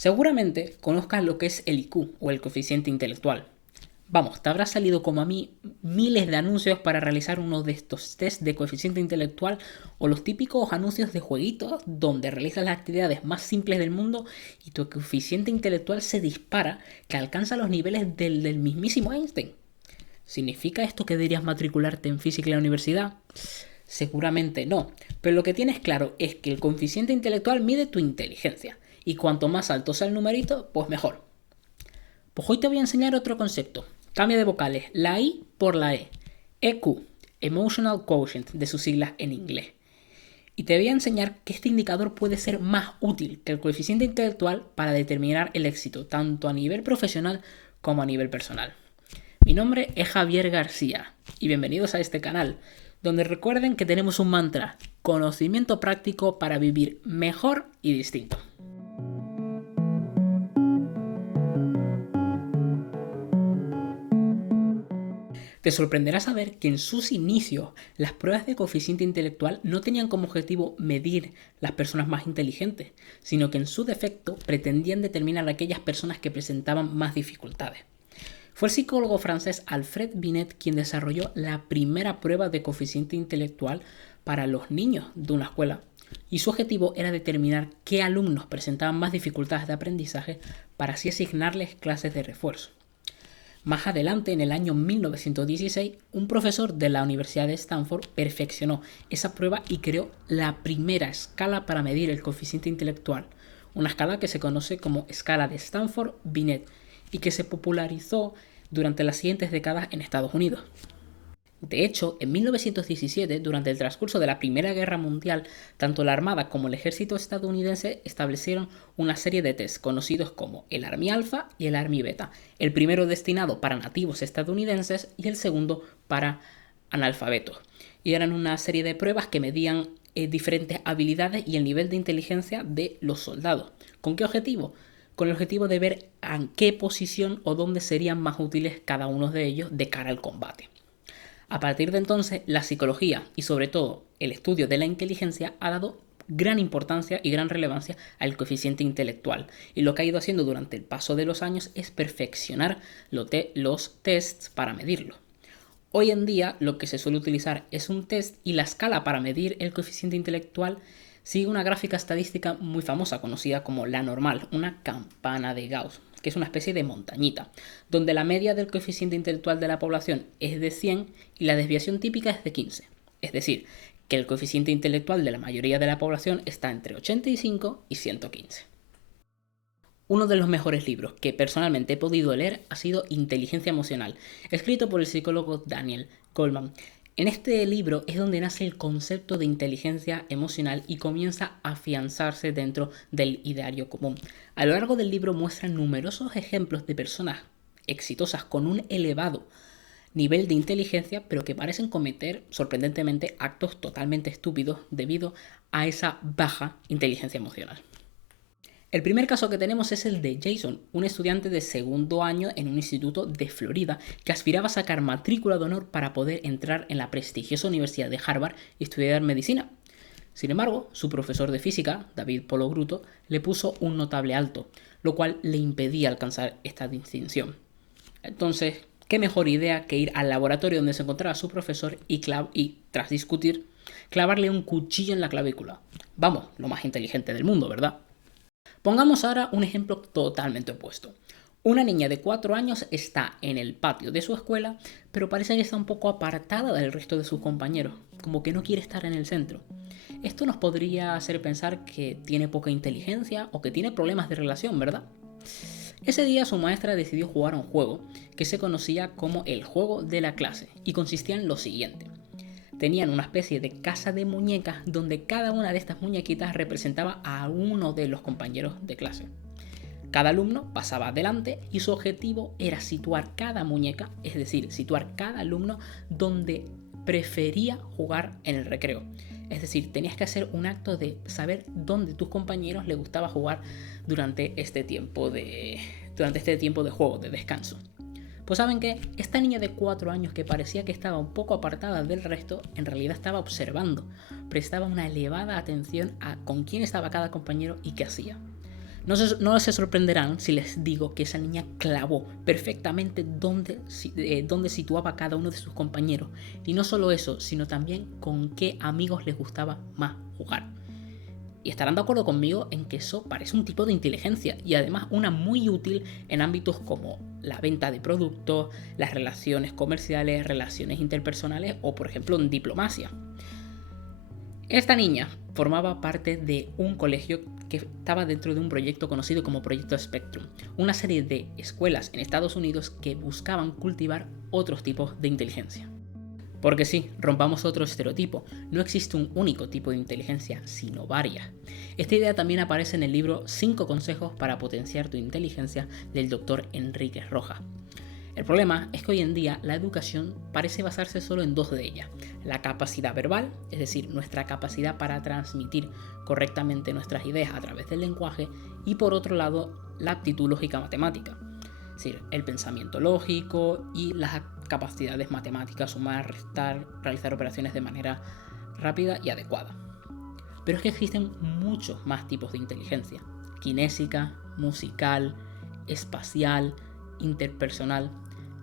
Seguramente conozcas lo que es el IQ o el coeficiente intelectual. Vamos, te habrá salido como a mí miles de anuncios para realizar uno de estos test de coeficiente intelectual o los típicos anuncios de jueguitos donde realizas las actividades más simples del mundo y tu coeficiente intelectual se dispara que alcanza los niveles del mismísimo Einstein. ¿Significa esto que deberías matricularte en física en la universidad? Seguramente no, pero lo que tienes claro es que el coeficiente intelectual mide tu inteligencia y cuanto más alto sea el numerito, pues mejor. Pues hoy te voy a enseñar otro concepto. Cambia de vocales, la I por la E. EQ, Emotional Quotient, de sus siglas en inglés. Y te voy a enseñar que este indicador puede ser más útil que el coeficiente intelectual para determinar el éxito, tanto a nivel profesional como a nivel personal. Mi nombre es Javier García y bienvenidos a este canal, donde recuerden que tenemos un mantra: conocimiento práctico para vivir mejor y distinto. Te sorprenderá saber que en sus inicios las pruebas de coeficiente intelectual no tenían como objetivo medir las personas más inteligentes, sino que en su defecto pretendían determinar a aquellas personas que presentaban más dificultades. Fue el psicólogo francés Alfred Binet quien desarrolló la primera prueba de coeficiente intelectual para los niños de una escuela, y su objetivo era determinar qué alumnos presentaban más dificultades de aprendizaje para así asignarles clases de refuerzo. Más adelante, en el año 1916, un profesor de la Universidad de Stanford perfeccionó esa prueba y creó la primera escala para medir el coeficiente intelectual, una escala que se conoce como escala de Stanford-Binet y que se popularizó durante las siguientes décadas en Estados Unidos. De hecho, en 1917, durante el transcurso de la Primera Guerra Mundial, tanto la Armada como el ejército estadounidense establecieron una serie de tests conocidos como el Army Alpha y el Army Beta, el primero destinado para nativos estadounidenses y el segundo para analfabetos. Y eran una serie de pruebas que medían diferentes habilidades y el nivel de inteligencia de los soldados. ¿Con qué objetivo? Con el objetivo de ver en qué posición o dónde serían más útiles cada uno de ellos de cara al combate. A partir de entonces, la psicología y sobre todo el estudio de la inteligencia ha dado gran importancia y gran relevancia al coeficiente intelectual, y lo que ha ido haciendo durante el paso de los años es perfeccionar los tests para medirlo. Hoy en día lo que se suele utilizar es un test, y la escala para medir el coeficiente intelectual sigue una gráfica estadística muy famosa conocida como la normal, una campana de Gauss, que es una especie de montañita, donde la media del coeficiente intelectual de la población es de 100 y la desviación típica es de 15. Es decir, que el coeficiente intelectual de la mayoría de la población está entre 85 y 115. Uno de los mejores libros que personalmente he podido leer ha sido Inteligencia Emocional, escrito por el psicólogo Daniel Goleman. En este libro es donde nace el concepto de inteligencia emocional y comienza a afianzarse dentro del ideario común. A lo largo del libro muestran numerosos ejemplos de personas exitosas con un elevado nivel de inteligencia, pero que parecen cometer sorprendentemente actos totalmente estúpidos debido a esa baja inteligencia emocional. El primer caso que tenemos es el de Jason, un estudiante de segundo año en un instituto de Florida que aspiraba a sacar matrícula de honor para poder entrar en la prestigiosa Universidad de Harvard y estudiar medicina. Sin embargo, su profesor de física, David Polo Gruto, le puso un notable alto, lo cual le impedía alcanzar esta distinción. Entonces, qué mejor idea que ir al laboratorio donde se encontraba su profesor y tras discutir, clavarle un cuchillo en la clavícula. Vamos, lo más inteligente del mundo, ¿verdad? Pongamos ahora un ejemplo totalmente opuesto. Una niña de 4 años está en el patio de su escuela, pero parece que está un poco apartada del resto de sus compañeros, como que no quiere estar en el centro. Esto nos podría hacer pensar que tiene poca inteligencia o que tiene problemas de relación, ¿verdad? Ese día su maestra decidió jugar a un juego que se conocía como el juego de la clase y consistía en lo siguiente. Tenían una especie de casa de muñecas donde cada una de estas muñequitas representaba a uno de los compañeros de clase. Cada alumno pasaba adelante y su objetivo era situar cada muñeca, es decir, situar cada alumno donde prefería jugar en el recreo. Es decir, tenías que hacer un acto de saber dónde tus compañeros les gustaba jugar durante este tiempo de juego, de descanso. Pues saben que esta niña de 4 años que parecía que estaba un poco apartada del resto, en realidad estaba observando, prestaba una elevada atención a con quién estaba cada compañero y qué hacía. No se sorprenderán si les digo que esa niña clavó perfectamente dónde situaba a cada uno de sus compañeros. Y no solo eso, sino también con qué amigos les gustaba más jugar. Y estarán de acuerdo conmigo en que eso parece un tipo de inteligencia y además una muy útil en ámbitos como la venta de productos, las relaciones comerciales, relaciones interpersonales o por ejemplo en diplomacia. Esta niña formaba parte de un colegio que estaba dentro de un proyecto conocido como Proyecto Spectrum, una serie de escuelas en Estados Unidos que buscaban cultivar otros tipos de inteligencia. Porque sí, rompamos otro estereotipo, no existe un único tipo de inteligencia, sino varias. Esta idea también aparece en el libro 5 consejos para potenciar tu inteligencia del Dr. Enrique Rojas. El problema es que hoy en día la educación parece basarse solo en dos de ellas: la capacidad verbal, es decir, nuestra capacidad para transmitir correctamente nuestras ideas a través del lenguaje, y por otro lado, la aptitud lógica matemática, es decir, el pensamiento lógico y las capacidades matemáticas, sumar, restar, realizar operaciones de manera rápida y adecuada. Pero es que existen muchos más tipos de inteligencia: kinésica, musical, espacial, interpersonal.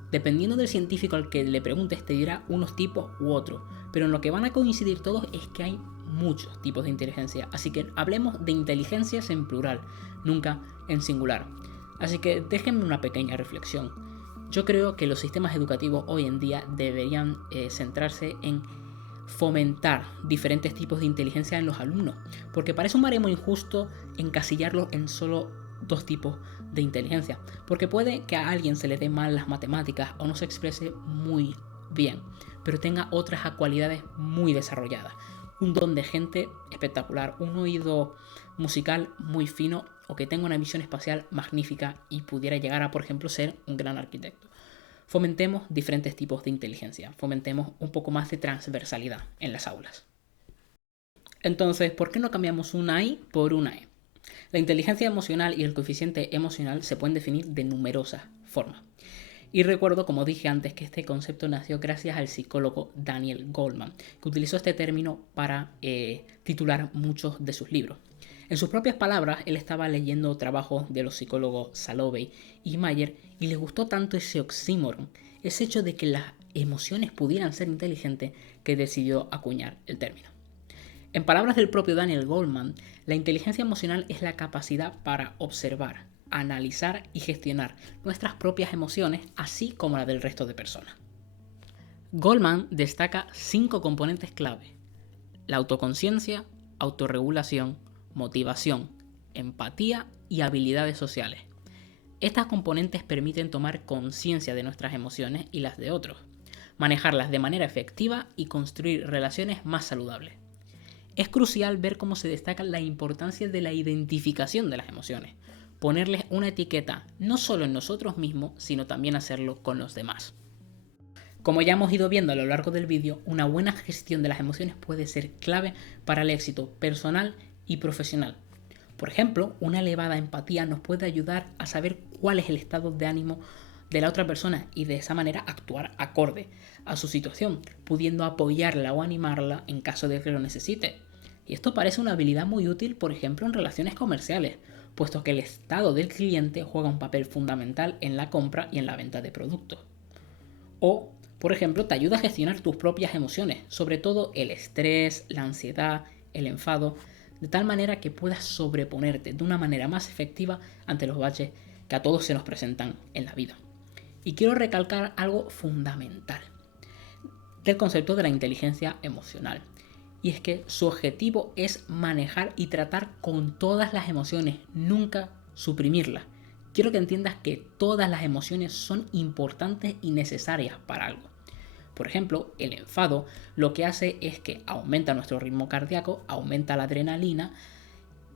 Dependiendo del científico al que le preguntes, te dirá unos tipos u otros, pero en lo que van a coincidir todos es que hay muchos tipos de inteligencia, así que hablemos de inteligencias en plural, nunca en singular. Así que déjenme una pequeña reflexión. Yo creo que los sistemas educativos hoy en día deberían centrarse en fomentar diferentes tipos de inteligencia en los alumnos, porque parece un baremo injusto encasillarlos en solo dos tipos de inteligencia, porque puede que a alguien se le dé mal las matemáticas o no se exprese muy bien, pero tenga otras cualidades muy desarrolladas, un don de gente espectacular, un oído musical muy fino o que tenga una visión espacial magnífica y pudiera llegar a, por ejemplo, ser un gran arquitecto. Fomentemos diferentes tipos de inteligencia, fomentemos un poco más de transversalidad en las aulas. Entonces, ¿por qué no cambiamos una I por una E? La inteligencia emocional y el coeficiente emocional se pueden definir de numerosas formas. Y recuerdo, como dije antes, que este concepto nació gracias al psicólogo Daniel Goleman, que utilizó este término para titular muchos de sus libros. En sus propias palabras, él estaba leyendo trabajos de los psicólogos Salovey y Mayer y le gustó tanto ese oxímoron, ese hecho de que las emociones pudieran ser inteligentes, que decidió acuñar el término. En palabras del propio Daniel Goleman, la inteligencia emocional es la capacidad para observar, analizar y gestionar nuestras propias emociones, así como la del resto de personas. Goleman destaca 5 componentes clave: la autoconciencia, autorregulación, motivación, empatía y habilidades sociales. Estas componentes permiten tomar conciencia de nuestras emociones y las de otros, manejarlas de manera efectiva y construir relaciones más saludables. Es crucial ver cómo se destaca la importancia de la identificación de las emociones, ponerles una etiqueta no solo en nosotros mismos, sino también hacerlo con los demás. Como ya hemos ido viendo a lo largo del vídeo, una buena gestión de las emociones puede ser clave para el éxito personal y profesional. Por ejemplo, una elevada empatía nos puede ayudar a saber cuál es el estado de ánimo de la otra persona y de esa manera actuar acorde a su situación, pudiendo apoyarla o animarla en caso de que lo necesite. Y esto parece una habilidad muy útil, por ejemplo, en relaciones comerciales, puesto que el estado del cliente juega un papel fundamental en la compra y en la venta de productos. O, por ejemplo, te ayuda a gestionar tus propias emociones, sobre todo el estrés, la ansiedad, el enfado, de tal manera que puedas sobreponerte de una manera más efectiva ante los baches que a todos se nos presentan en la vida. Y quiero recalcar algo fundamental del concepto de la inteligencia emocional, y es que su objetivo es manejar y tratar con todas las emociones, nunca suprimirlas. Quiero que entiendas que todas las emociones son importantes y necesarias para algo. Por ejemplo, el enfado lo que hace es que aumenta nuestro ritmo cardíaco, aumenta la adrenalina,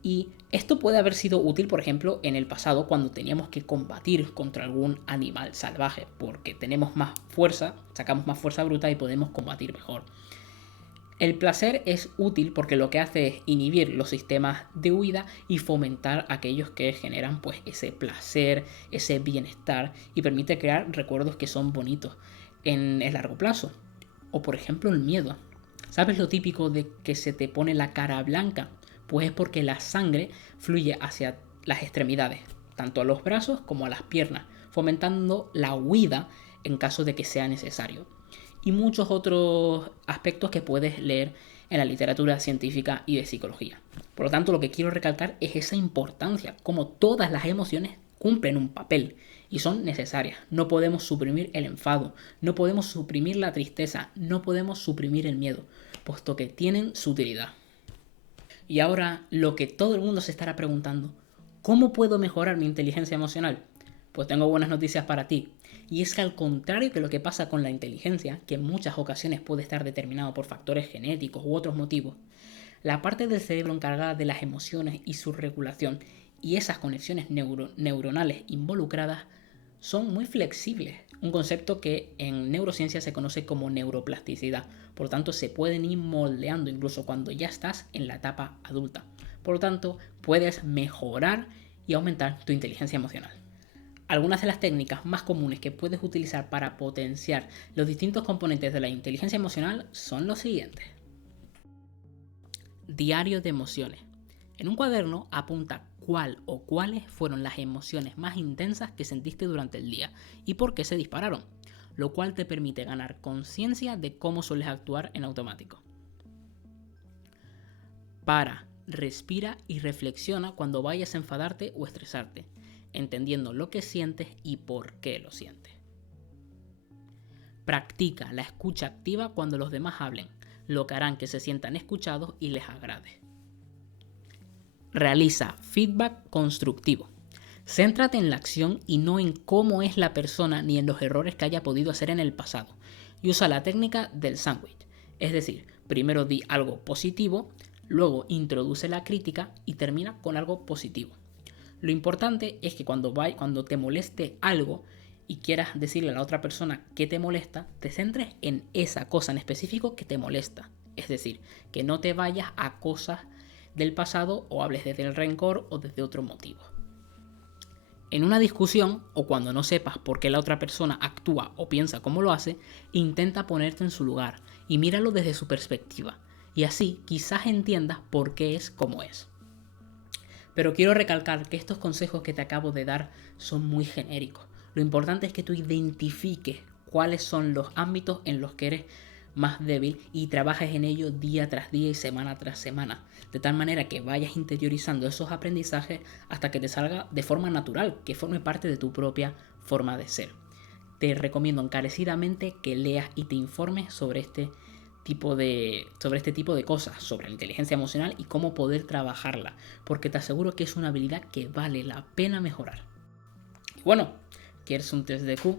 y esto puede haber sido útil, por ejemplo, en el pasado cuando teníamos que combatir contra algún animal salvaje, porque tenemos más fuerza, sacamos más fuerza bruta y podemos combatir mejor. El placer es útil porque lo que hace es inhibir los sistemas de huida y fomentar aquellos que generan pues ese placer, ese bienestar, y permite crear recuerdos que son bonitos en el largo plazo. O por ejemplo el miedo. ¿Sabes lo típico de que se te pone la cara blanca? Pues es porque la sangre fluye hacia las extremidades, tanto a los brazos como a las piernas, fomentando la huida en caso de que sea necesario. Y muchos otros aspectos que puedes leer en la literatura científica y de psicología. Por lo tanto, lo que quiero recalcar es esa importancia, como todas las emociones cumplen un papel y son necesarias. No podemos suprimir el enfado, no podemos suprimir la tristeza, no podemos suprimir el miedo, puesto que tienen su utilidad. Y ahora lo que todo el mundo se estará preguntando, ¿cómo puedo mejorar mi inteligencia emocional? Pues tengo buenas noticias para ti. Y es que al contrario de lo que pasa con la inteligencia, que en muchas ocasiones puede estar determinado por factores genéticos u otros motivos, la parte del cerebro encargada de las emociones y su regulación y esas conexiones neuronales involucradas son muy flexibles, un concepto que en neurociencia se conoce como neuroplasticidad. Por lo tanto, se pueden ir moldeando incluso cuando ya estás en la etapa adulta. Por lo tanto, puedes mejorar y aumentar tu inteligencia emocional. Algunas de las técnicas más comunes que puedes utilizar para potenciar los distintos componentes de la inteligencia emocional son los siguientes. Diario de emociones. En un cuaderno apunta cuál o cuáles fueron las emociones más intensas que sentiste durante el día y por qué se dispararon, lo cual te permite ganar conciencia de cómo sueles actuar en automático. Para, respira y reflexiona cuando vayas a enfadarte o estresarte, entendiendo lo que sientes y por qué lo sientes. Practica la escucha activa cuando los demás hablen, lo que harán que se sientan escuchados y les agrade. Realiza feedback constructivo. Céntrate en la acción y no en cómo es la persona ni en los errores que haya podido hacer en el pasado. Y usa la técnica del sándwich. Es decir, primero di algo positivo, luego introduce la crítica y termina con algo positivo. Lo importante es que cuando te moleste algo y quieras decirle a la otra persona que te molesta, te centres en esa cosa en específico que te molesta. Es decir, que no te vayas a cosas del pasado o hables desde el rencor o desde otro motivo. En una discusión o cuando no sepas por qué la otra persona actúa o piensa como lo hace, intenta ponerte en su lugar y míralo desde su perspectiva. Y así quizás entiendas por qué es como es. Pero quiero recalcar que estos consejos que te acabo de dar son muy genéricos. Lo importante es que tú identifiques cuáles son los ámbitos en los que eres más débil y trabajes en ello día tras día y semana tras semana, de tal manera que vayas interiorizando esos aprendizajes hasta que te salga de forma natural, que forme parte de tu propia forma de ser. Te recomiendo encarecidamente que leas y te informes sobre este tipo de cosas, sobre la inteligencia emocional y cómo poder trabajarla, porque te aseguro que es una habilidad que vale la pena mejorar. Y bueno, ¿quieres un test de Q?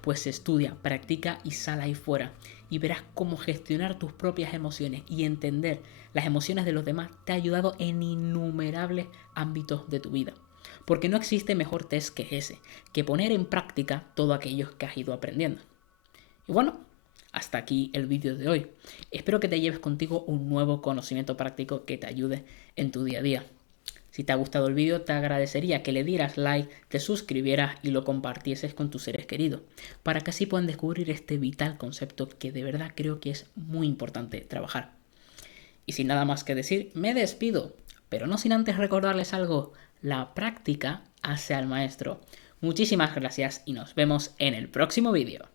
Pues estudia, practica y sal ahí fuera y verás cómo gestionar tus propias emociones y entender las emociones de los demás te ha ayudado en innumerables ámbitos de tu vida. Porque no existe mejor test que ese, que poner en práctica todo aquello que has ido aprendiendo. Y bueno, hasta aquí el vídeo de hoy. Espero que te lleves contigo un nuevo conocimiento práctico que te ayude en tu día a día. Si te ha gustado el vídeo, te agradecería que le dieras like, te suscribieras y lo compartieses con tus seres queridos, para que así puedan descubrir este vital concepto que de verdad creo que es muy importante trabajar. Y sin nada más que decir, me despido, pero no sin antes recordarles algo, la práctica hace al maestro. Muchísimas gracias y nos vemos en el próximo vídeo.